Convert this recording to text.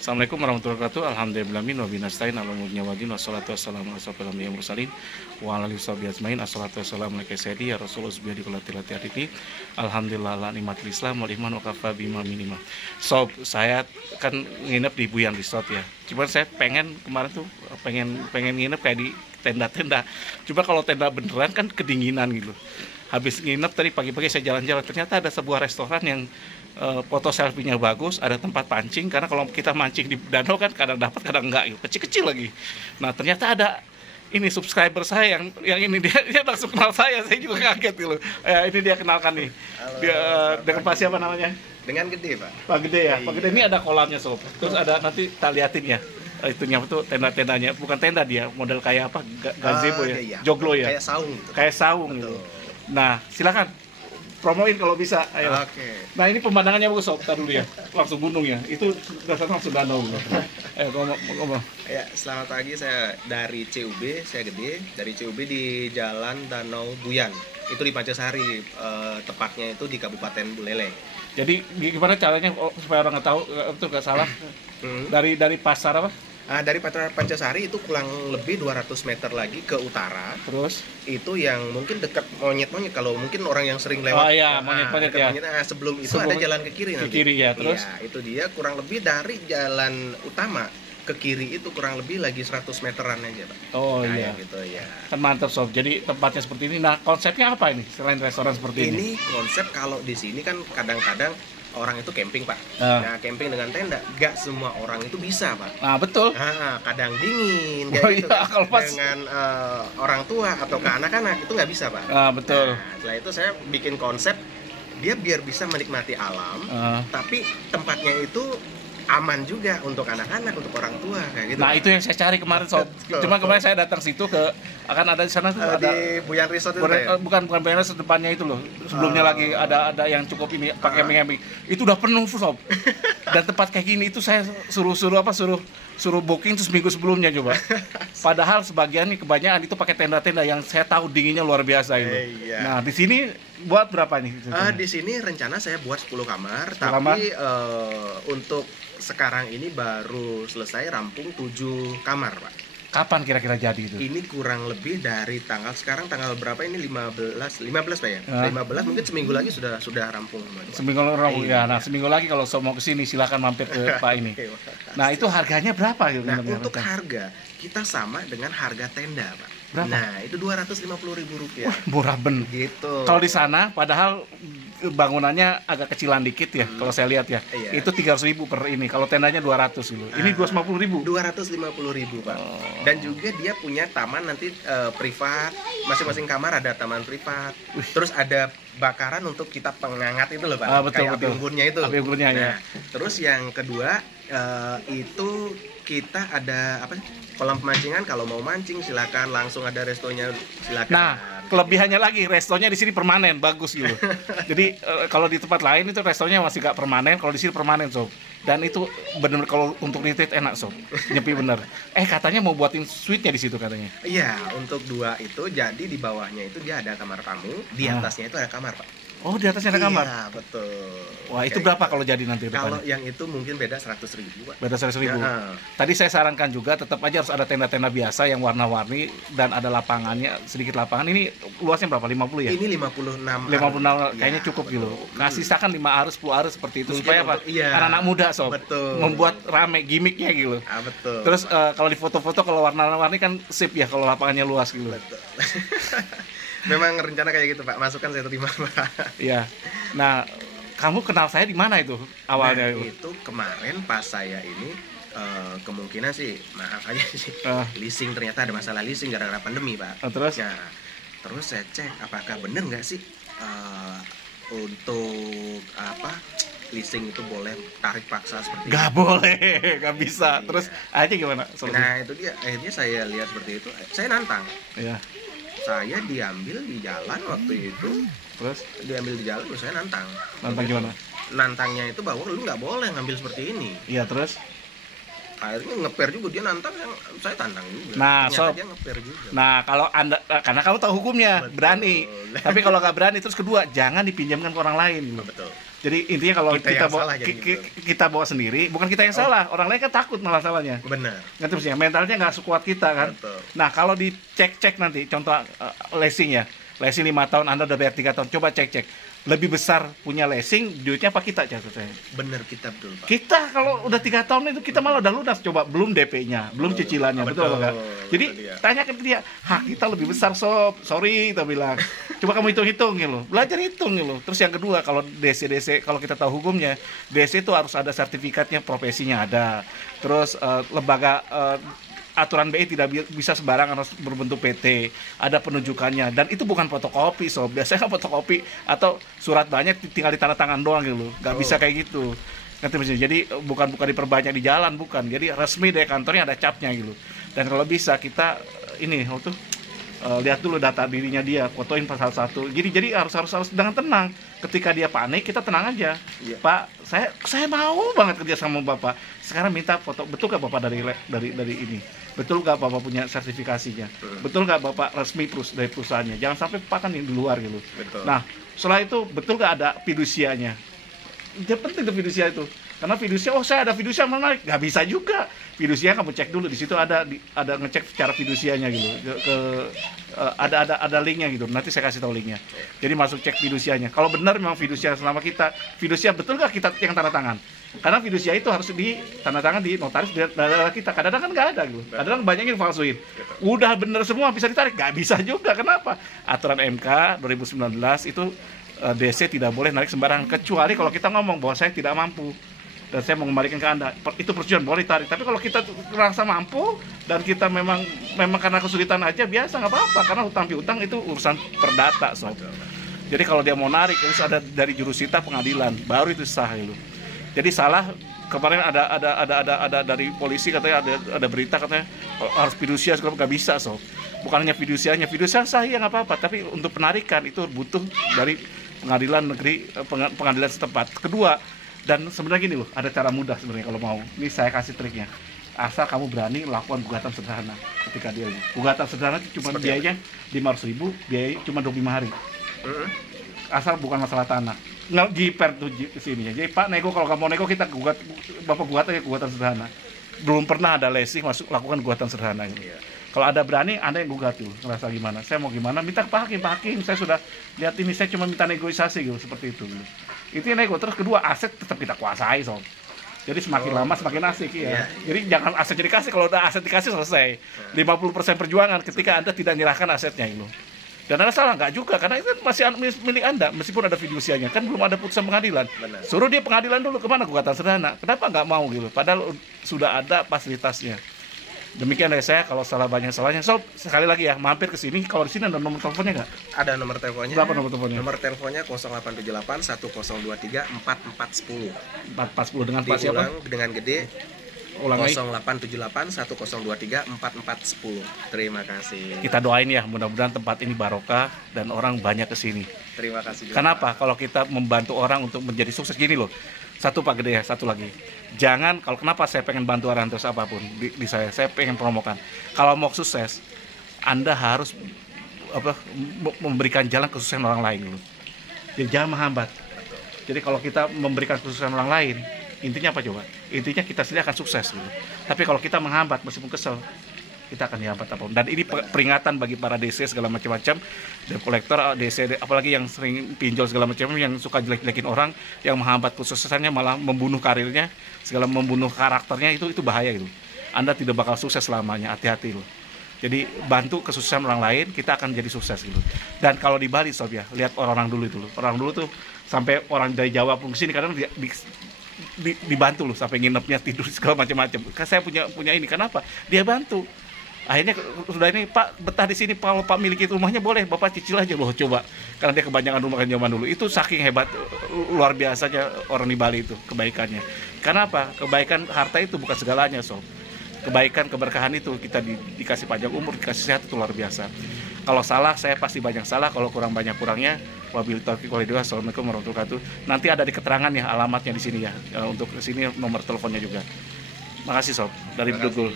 Assalamualaikum warahmatullahi wabarakatuh. Alhamdulillahirabbil alamin wa binastain ala umurnya wadin wassalatu wassalamu ala asyrofil anbiya'i wal mursalin wa ala alihi washabihi ajmain. Assalatu wassalamu ala sayyidi ya rasulullah subhanahu wa ta'ala. Alhamdulillah la nikmatul islam wal iman wa kafa bima minima. Sob, saya kan nginep di Buyan Resort ya. Cuman saya pengen kemarin tuh pengen nginep kayak di tenda-tenda. Coba kalau tenda beneran kan kedinginan gitu. Habis nginep tadi pagi-pagi saya jalan-jalan, ternyata ada sebuah restoran yang foto selfie-nya bagus, ada tempat pancing, karena kalau kita mancing di danau kan kadang dapat kadang enggak gitu, kecil-kecil lagi. Nah ternyata ada ini subscriber saya yang ini dia langsung kenal saya juga kaget gitu. Ini dia kenalkan nih. Dia, dengan Pak siapa namanya? Dengan Gede, Pak. Pak Gede ya. Iya. Pak Gede ini ada kolamnya sob. Terus ada nanti tak liatin ya. Itunya tuh tenda-tendanya, bukan tenda dia, model kayak apa? Gazebo ya. Iya. Joglo ya. Kayak saung gitu. Kayak saung gitu. Nah, silakan promoin kalau bisa. Ayo. Oke. Nah, ini pemandangannya bagus sob. Tar dulu ya. Langsung gunung ya. Itu dasarnya langsung danau. Ayo ngomong. Ya, selamat pagi. Saya dari CUB, saya Gede. Dari CUB di Jalan Danau Buyan. Itu di Pancasari, tepatnya itu di Kabupaten Buleleng. Jadi gimana caranya supaya orang nggak tahu itu nggak salah? Dari pasar apa? Nah, dari Pancasari itu kurang lebih 200 meter lagi ke utara. Terus? Itu yang mungkin dekat monyet-monyet, kalau mungkin orang yang sering lewat. Oh iya, monyet-monyet ya. Nah, sebelum itu ada jalan ke kiri nanti. Ke kiri ya, terus? Iya, itu dia kurang lebih dari jalan utama ke kiri itu kurang lebih lagi 100 meteran aja, Pak. Oh nah, iya. Gitu ya. Kan mantap sob. Jadi tempatnya seperti ini. Nah, konsepnya apa ini selain restoran seperti ini? Ini konsep kalau di sini kan kadang-kadang orang itu camping, Pak. Nah, camping dengan tenda, gak semua orang itu bisa, Pak. Nah, betul. Nah, kadang dingin, kayak Oh gitu iya, kan. kalau pas Dengan orang tua atau ke anak-anak itu nggak bisa, Pak. Ah, betul. Nah, setelah itu saya bikin konsep dia biar bisa menikmati alam, tapi tempatnya itu aman juga untuk anak-anak, untuk orang tua kayak gitu. Nah, itu yang saya cari kemarin sob. Cuma kemarin saya datang situ akan ada di sana tuh ada di Buyan Resort itu ya? bukan Buyan Resort, depannya itu loh. Sebelumnya lagi ada yang cukup ini pakai camping. Itu udah penuh sob. Dan tempat kayak gini itu saya suruh booking tuh seminggu sebelumnya coba. Padahal sebagian nih kebanyakan itu pakai tenda-tenda yang saya tahu dinginnya luar biasa itu. Iya. Nah, di sini buat berapa nih? Di sini rencana saya buat 10 kamar, 10 tapi untuk sekarang ini baru selesai rampung 7 kamar, Pak. Kapan kira-kira jadi itu? Ini kurang lebih dari tanggal berapa ini? 15 Pak ya? 15 mungkin seminggu lagi sudah rampung. Seminggu lagi ya. Nah, seminggu lagi kalau mau ke sini silakan mampir ke Pak ini. Nah, itu harganya berapa gitu? Nah, untuk harga kita sama dengan harga tenda, Pak. Berapa? Nah, itu Rp250.000. Wah, murah bener. Gitu. Kalau di sana padahal bangunannya agak kecilan dikit ya, kalau saya lihat ya. Iya. Itu 300.000 per ini. Kalau tendanya 200 gitu. Ini 250.000. 250.000, Pak. Dan juga dia punya taman nanti privat. Masing-masing kamar ada taman privat. Terus ada bakaran untuk kita penghangat itu loh, Pak. Betul, kayak betul. api unggunnya itu. Api unggunnya ya. Terus yang kedua itu kita ada apa? Kolam pemancingan, kalau mau mancing silakan, langsung ada restonya silakan. Nah, kelebihannya lagi restonya di sini permanen, bagus gitu. Jadi kalau di tempat lain itu restonya masih gak permanen, kalau di sini permanen sob. Dan itu benar kalau untuk retreat enak sob, nyepi bener. Katanya mau buatin suite-nya di situ katanya. Iya, untuk 2 itu jadi di bawahnya itu dia ada kamar tamu, di atasnya itu ada kamar, Pak. Oh, di atasnya ada kamar? Iya, betul. Wah, itu berapa kalau jadi nanti depannya? Kalau yang itu mungkin beda 100.000, Pak. Beda 100.000. Ya. Tadi saya sarankan juga tetap aja harus ada tenda-tenda biasa yang warna-warni dan ada lapangannya, sedikit lapangan. Ini luasnya berapa? 50 ya? Ini 56. 56 kayaknya Ya, cukup betul. gitu. Nah, sisakan 5 arus, 10 arus seperti itu. Mungkin Supaya apa? iya. Anak-anak muda sob. Betul. Membuat rame gimmicknya gitu. Betul. Terus kalau di foto-foto kalau warna-warni kan sip ya kalau lapangannya luas gitu. Betul. Memang rencana kayak gitu, Pak. Masukan saya terima, Pak. Iya. Nah, kamu kenal saya di mana itu awalnya? Nah, itu kemarin pas saya ini kemungkinan sih maaf aja sih. Leasing, ternyata ada masalah leasing gara-gara pandemi, Pak. Terus? Nah, terus saya cek apakah bener nggak sih untuk apa leasing itu boleh tarik paksa seperti itu. Gak boleh, gak bisa. Iya. Terus aja gimana? Nah, itu dia. Akhirnya saya lihat seperti itu. Saya nantang. Iya. Saya diambil di jalan waktu itu. Terus Terus saya nantang. nantang gimana? Nantangnya itu bahwa lu nggak boleh ngambil seperti ini. Iya, terus? Akhirnya ngeper juga, dia nantang, saya tantang juga. Nah, ternyata Sob. dia ngeper juga. Nah, kalau Anda karena kamu tahu hukumnya, Betul. berani. Tapi kalau nggak berani, terus kedua, jangan dipinjamkan ke orang lain. Betul. Jadi intinya kalau kita bawa sendiri, bukan kita yang salah, orang lain kan takut malah salahnya. Benar. Ngerti maksudnya, mentalnya nggak sekuat kita kan. Betul. Nah kalau dicek nanti, contoh leasing ya, leasing 5 tahun, Anda udah bayar 3 tahun, coba cek. Lebih besar punya leasing, duitnya apa kita jatuh saya? Benar, kita betul Pak. Kita kalau udah 3 tahun itu kita malah udah lunas, coba belum DP-nya, belum cicilannya, betul apa enggak? Jadi tanyakan ke dia, hak kita lebih besar sob, sorry kita bilang. Coba kamu hitung-hitung gitu, belajar hitung gitu. Terus yang kedua, kalau DC, kalau kita tahu hukumnya, DC itu harus ada sertifikatnya, profesinya ada. Terus lembaga aturan BI tidak bisa sembarangan, harus berbentuk PT, ada penunjukannya, dan itu bukan fotokopi sob. Biasanya kan fotokopi atau surat banyak tinggal di tanda tangan doang gitu, nggak bisa kayak gitu. Ngerti maksudnya? Jadi bukan diperbanyak di jalan, bukan. Jadi resmi deh kantornya, ada capnya gitu. Dan kalau bisa kita ini lihat dulu data dirinya dia, fotoin pasal 1. Jadi harus dengan tenang. Ketika dia panik, kita tenang aja. Yeah. Pak, saya mau banget kerja sama Bapak. Sekarang minta foto, betul nggak Bapak dari ini? Betul nggak Bapak punya sertifikasinya? Betul nggak Bapak resmi dari perusahaannya? Jangan sampai Pak kan di luar gitu. Betul. Nah, setelah itu betul nggak ada fidusianya? Dia penting tuh fidusia itu. Karena fidusia, saya ada fidusia menarik, nggak bisa juga. Fidusia kamu cek dulu, di situ ada ngecek secara fidusianya gitu. Ada linknya gitu. Nanti saya kasih tahu linknya. Jadi masuk cek fidusianya. Kalau benar memang fidusia selama kita, fidusia betul nggak kita yang tanda tangan? Karena fidusia itu harus tanda tangan di notaris daerah kita. Kadang-kadang kan nggak ada gitu. Kadang-kadang banyak yang palsuin. Udah bener semua bisa ditarik, nggak bisa juga. Kenapa? Aturan MK 2019 itu DC tidak boleh narik sembarangan, kecuali kalau kita ngomong bahwa saya tidak mampu dan saya mau mengembalikan ke Anda, itu persetujuan boleh tarik. Tapi kalau kita merasa mampu dan kita memang karena kesulitan aja, biasa nggak apa-apa, karena hutang piutang itu urusan perdata sob. Jadi kalau dia mau narik harus ada dari jurusita pengadilan, baru itu sah itu. Jadi salah kemarin ada dari polisi katanya ada berita katanya harus fidusia, segala nggak bisa sob. Bukan hanya fidusianya sah ya nggak apa-apa, tapi untuk penarikan itu butuh dari pengadilan negeri, pengadilan setempat. Kedua, dan sebenarnya gini loh, ada cara mudah sebenarnya kalau mau. Ini saya kasih triknya. Asal kamu berani lakukan gugatan sederhana ketika dia ini. Gugatan sederhana cuma biayanya 500.000, biaya cuma 25 hari. Asal bukan masalah tanah. Jiper tuh di sini ya. Jadi Pak nego, kalau kamu nego kita Bapak gugat aja gugatan sederhana. Belum pernah ada leasing masuk lakukan gugatan sederhana ini. Kalau ada berani, Anda yang gugat tuh, ngerasa gimana? Saya mau gimana? Minta ke Pak Hakim, saya sudah lihat ini, saya cuma minta negosiasi gitu, seperti itu. Gitu. Itu yang nego. Terus kedua, aset tetap kita kuasai sob. Jadi semakin lama semakin asik ya. Jadi jangan aset jadi kasih, kalau udah aset dikasih selesai. 50% perjuangan ketika Anda tidak menyerahkan asetnya itu. Dan Anda salah nggak juga, karena itu masih milik Anda, meskipun ada fidusianya, kan belum ada putusan pengadilan. Benar. Suruh dia pengadilan dulu, kemana gugatan sederhana? Kenapa nggak mau gitu? Padahal sudah ada fasilitasnya. Demikian dari saya, kalau salah banyak salahnya. So, sekali lagi ya, mampir ke sini. Kalau di sini ada nomor teleponnya nggak? Ada nomor teleponnya. Berapa nomor teleponnya? Nomor teleponnya 0878 1023 4410. 4410 dengan Pak siapa? Dengan gede. Ulangi. 0878 1023 4410. Terima kasih. Kita doain ya, mudah-mudahan tempat ini barokah dan orang banyak ke sini. Terima kasih. Kenapa? Kalau kita membantu orang untuk menjadi sukses gini loh. Satu Pak Gede ya, satu lagi. Jangan, kalau kenapa saya pengen bantu orang terus apapun di saya pengen promokan. Kalau mau sukses, Anda harus memberikan jalan kesuksesan orang lain dulu. Jadi jangan menghambat. Jadi kalau kita memberikan kesuksesan orang lain, intinya apa coba? Intinya kita sendiri akan sukses gitu. Tapi kalau kita menghambat meskipun kesel, kita akan dihambat apapun. Dan ini peringatan bagi para DC segala macam-macam, debt kolektor, DC, apalagi yang sering pinjol segala macam, yang suka jelek-jelekin orang, yang menghambat kesuksesannya, malah membunuh karirnya, segala membunuh karakternya, itu bahaya gitu. Anda tidak bakal sukses selamanya, hati-hati loh. Jadi bantu kesuksesan orang lain, kita akan jadi sukses gitu. Dan kalau di Bali sob ya, lihat orang-orang dulu itu loh. Orang dulu tuh sampai orang dari Jawa pun kesini kadang dibantu loh, sampai nginepnya, tidur segala macam-macam. Saya punya ini, kenapa? Dia bantu. Akhirnya sudah ini Pak betah di sini, kalau Pak miliki rumahnya boleh Bapak cicil aja loh, coba. Karena dia kebanyakan rumah zaman dulu. Itu saking hebat, luar biasanya orang di Bali itu kebaikannya. Karena apa? Kebaikan harta itu bukan segalanya sob. Kebaikan, keberkahan itu kita dikasih panjang umur, dikasih sehat, itu luar biasa. Kalau salah, saya pasti banyak salah. Kalau kurang, banyak kurangnya. Wabillahi taufiq walhidayah. Assalamualaikum warahmatullahi wabarakatuh. Nanti ada di keterangan ya, alamatnya di sini ya. Untuk sini nomor teleponnya juga. Makasih sob, dari Bedugul.